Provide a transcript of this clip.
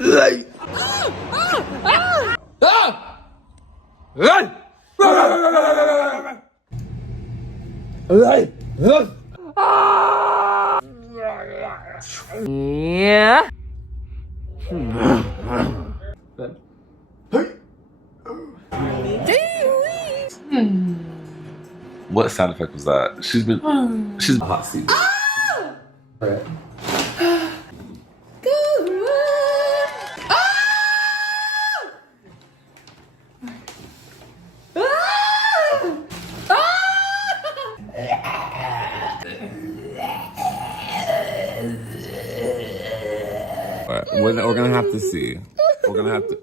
Yeah. What sound effect was that? She's been hot seat. Right. We're gonna have to see. We're gonna have to.